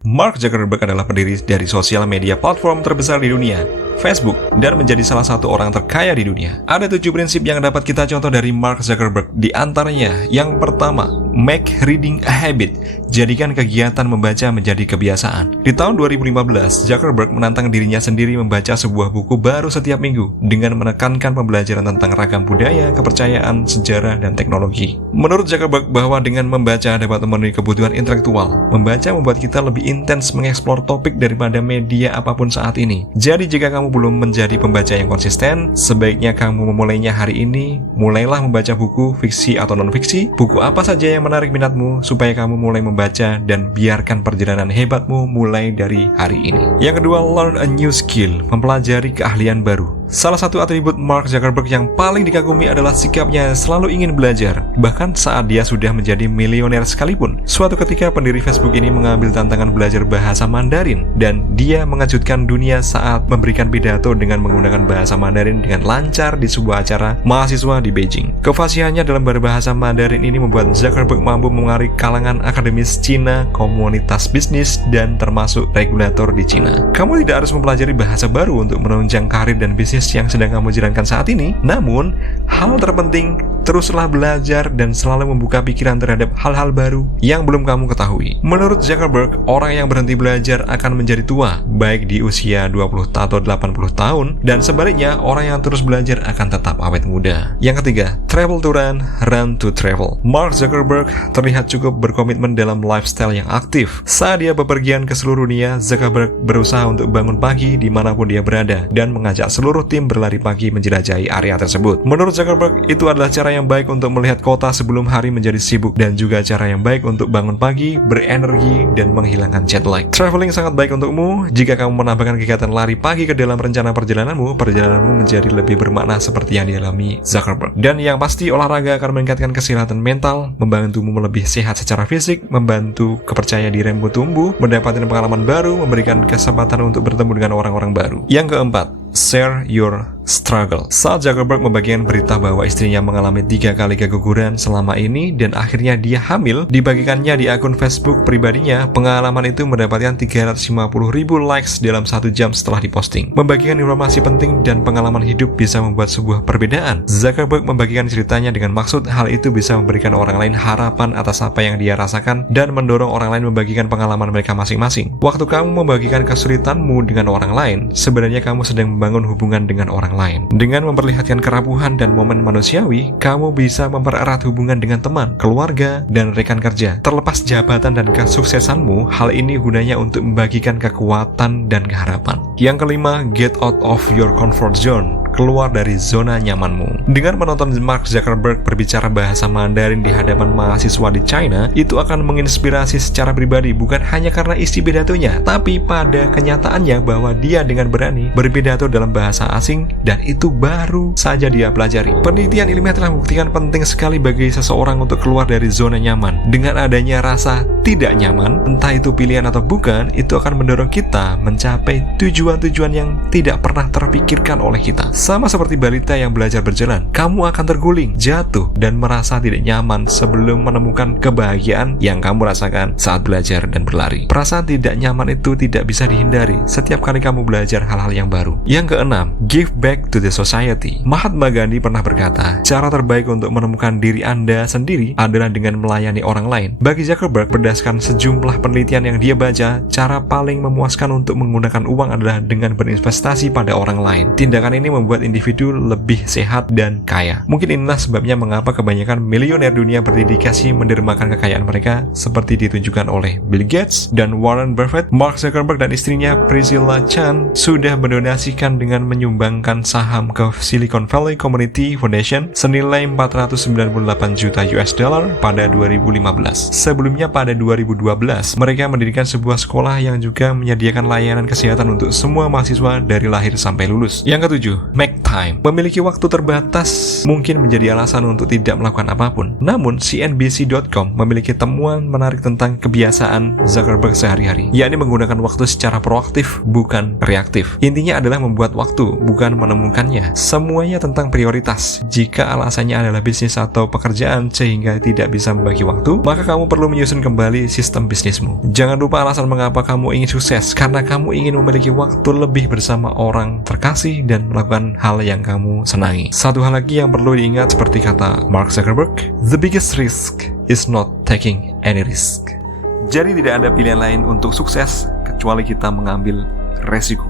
Mark Zuckerberg adalah pendiri dari sosial media platform terbesar di dunia, Facebook, dan menjadi salah satu orang terkaya di dunia. Ada 7 prinsip yang dapat kita contoh dari Mark Zuckerberg. Di antaranya, yang pertama, make reading a habit. Jadikan kegiatan membaca menjadi kebiasaan. Di tahun 2015, Zuckerberg menantang dirinya sendiri membaca sebuah buku baru setiap minggu dengan menekankan pembelajaran tentang ragam budaya, kepercayaan, sejarah, dan teknologi. Menurut Zuckerberg bahwa dengan membaca dapat memenuhi kebutuhan intelektual, membaca membuat kita lebih intens mengeksplor topik daripada media apapun saat ini. Jadi jika kamu belum menjadi pembaca yang konsisten, sebaiknya kamu memulainya hari ini. Mulailah membaca buku, fiksi atau non-fiksi, buku apa saja yang menarik minatmu, supaya kamu mulai membaca dan biarkan perjalanan hebatmu mulai dari hari ini. Yang kedua, learn a new skill, mempelajari keahlian baru. Salah satu atribut Mark Zuckerberg yang paling dikagumi adalah sikapnya yang selalu ingin belajar, bahkan saat dia sudah menjadi milioner sekalipun. Suatu ketika pendiri Facebook ini mengambil tantangan belajar bahasa Mandarin, dan dia mengejutkan dunia saat memberikan pidato dengan menggunakan bahasa Mandarin dengan lancar di sebuah acara mahasiswa di Beijing. Kefasihannya dalam berbahasa Mandarin ini membuat Zuckerberg mampu mengarik kalangan akademis Cina, komunitas bisnis, dan termasuk regulator di Cina. Kamu tidak harus mempelajari bahasa baru untuk menunjang karir dan bisnis yang sedang kamu jalankan saat ini. Namun, hal terpenting, teruslah belajar dan selalu membuka pikiran terhadap hal-hal baru yang belum kamu ketahui. Menurut Zuckerberg, orang yang berhenti belajar akan menjadi tua, baik di usia 20 atau 80 tahun, dan sebaliknya, orang yang terus belajar akan tetap awet muda. Yang ketiga, travel to run to travel. Mark Zuckerberg terlihat cukup berkomitmen dalam lifestyle yang aktif. Saat dia bepergian ke seluruh dunia, Zuckerberg berusaha untuk bangun pagi dimanapun dia berada, dan mengajak seluruh tim berlari pagi menjelajahi area tersebut. Menurut Zuckerberg, itu adalah cara yang baik untuk melihat kota sebelum hari menjadi sibuk, dan juga cara yang baik untuk bangun pagi, berenergi, dan menghilangkan jet lag. Traveling sangat baik untukmu. Jika kamu menambahkan kegiatan lari pagi ke dalam rencana perjalananmu menjadi lebih bermakna seperti yang dialami Zuckerberg. Dan yang pasti, olahraga akan meningkatkan kesehatan mental, membantumu lebih sehat secara fisik, membantu kepercayaan dirimu tumbuh, mendapatkan pengalaman baru, memberikan kesempatan untuk bertemu dengan orang-orang baru. Yang keempat, share your struggle. Saat Zuckerberg membagikan berita bahwa istrinya mengalami 3 kali keguguran selama ini dan akhirnya dia hamil, dibagikannya di akun Facebook pribadinya. Pengalaman itu mendapatkan 350.000 likes dalam 1 jam setelah diposting. Membagikan informasi penting dan pengalaman hidup bisa membuat sebuah perbedaan. Zuckerberg membagikan ceritanya dengan maksud hal itu bisa memberikan orang lain harapan atas apa yang dia rasakan dan mendorong orang lain membagikan pengalaman mereka masing-masing. Waktu kamu membagikan kesulitanmu dengan orang lain, sebenarnya kamu sedang membangun hubungan dengan orang lain. Dengan memperlihatkan kerapuhan dan momen manusiawi, kamu bisa mempererat hubungan dengan teman, keluarga, dan rekan kerja. Terlepas jabatan dan kesuksesanmu, hal ini gunanya untuk membagikan kekuatan dan keharapan. Yang kelima, get out of your comfort zone. Keluar dari zona nyamanmu. Dengan menonton Mark Zuckerberg berbicara bahasa Mandarin di hadapan mahasiswa di China, itu akan menginspirasi secara pribadi, bukan hanya karena isi pidatonya, tapi pada kenyataannya bahwa dia dengan berani berpidato dalam bahasa asing, dan itu baru saja dia pelajari. Penelitian ilmiah telah membuktikan penting sekali bagi seseorang untuk keluar dari zona nyaman. Dengan adanya rasa tidak nyaman, entah itu pilihan atau bukan, itu akan mendorong kita mencapai tujuan-tujuan yang tidak pernah terpikirkan oleh kita. Sama seperti balita yang belajar berjalan, kamu akan terguling, jatuh, dan merasa tidak nyaman sebelum menemukan kebahagiaan yang kamu rasakan saat belajar dan berlari. Perasaan tidak nyaman itu tidak bisa dihindari setiap kali kamu belajar hal-hal yang baru. Yang keenam, give back to the society. Mahatma Gandhi pernah berkata, cara terbaik untuk menemukan diri Anda sendiri adalah dengan melayani orang lain. Bagi Zuckerberg, berdasarkan sejumlah penelitian yang dia baca, cara paling memuaskan untuk menggunakan uang adalah dengan berinvestasi pada orang lain. Tindakan ini membuat individu lebih sehat dan kaya. Mungkin inilah sebabnya mengapa kebanyakan milioner dunia berdedikasi mendermakan kekayaan mereka, seperti ditunjukkan oleh Bill Gates dan Warren Buffett. Mark Zuckerberg dan istrinya Priscilla Chan sudah mendonasikan dengan menyumbangkan saham ke Silicon Valley Community Foundation senilai 498 juta US dollar pada 2015. Sebelumnya pada 2012, mereka mendirikan sebuah sekolah yang juga menyediakan layanan kesehatan untuk semua mahasiswa dari lahir sampai lulus. Yang ketujuh, make time. Memiliki waktu terbatas mungkin menjadi alasan untuk tidak melakukan apapun. Namun, CNBC.com memiliki temuan menarik tentang kebiasaan Zuckerberg sehari-hari, yakni menggunakan waktu secara proaktif, bukan reaktif. Intinya adalah membuat waktu, bukan menemukannya. Semuanya tentang prioritas. Jika alasannya adalah bisnis atau pekerjaan sehingga tidak bisa membagi waktu, maka kamu perlu menyusun kembali sistem bisnismu. Jangan lupa alasan mengapa kamu ingin sukses, karena kamu ingin memiliki waktu lebih bersama orang terkasih dan melakukan hal yang kamu senangi. Satu hal lagi yang perlu diingat seperti kata Mark Zuckerberg, the biggest risk is not taking any risk. Jadi tidak ada pilihan lain untuk sukses kecuali kita mengambil resiko.